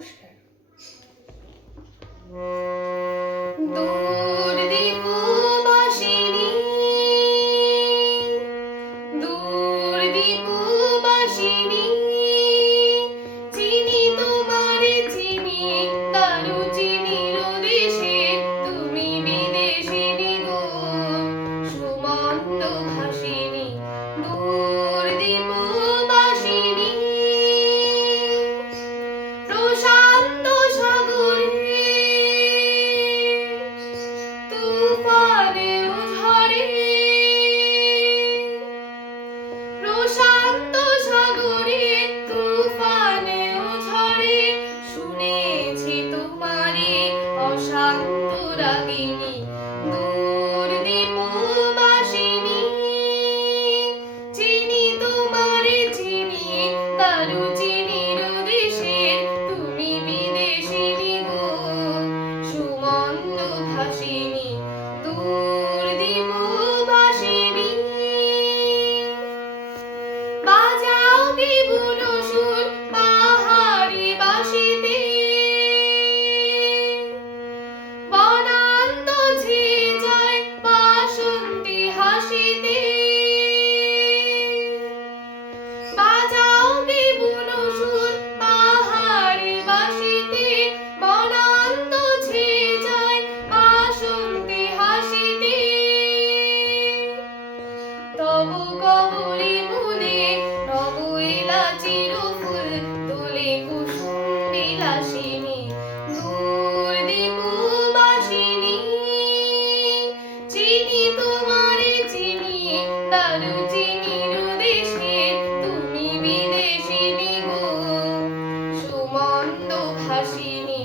নমস্কার। দূর দীপবাসিনী, দূর দীপবাসিনী, চিনি তোমারে চিনি, দারু চিনির দেশে তুমি বিদেশিনী গো, সুমন্ত ভাসিনী। দূর দীপবাসিনী, প্রশান্ত সাগরে তুফানে ঝড়ে, প্রশান্ত সাগরে তুফানে ঝড়ে শুনেছি তোমারে অশান্ত রাগিনী। দূর দীপবাসিনী, চিনি তোমারে চিনি, দারু চিনির দেশে তুমি বিদেশিনী গো, সুমন্ত ভাসিনী। দূর দীপবাসিনী, বাজাও বিপুল সুর পাহাড়ি বাঁশিতে, বনান্ত ছেয়ে যায় বাসন্তী হাসিতে। বাজাও বিপুল সুর পাহাড়ি বাঁশিতে, বনান্ত ছেয়ে যায় বাসন্তী হাসিতে। তবু কবরী মূলে নব এলাচির ফুল তোলে কুসুম বিলাসিনী। দূর দীপবাসিনী, চিনি তোমারে চিনি, দারু চিনির দেশে তুমি বিদেশিনী গো, সুমন্ত ভাসিনী।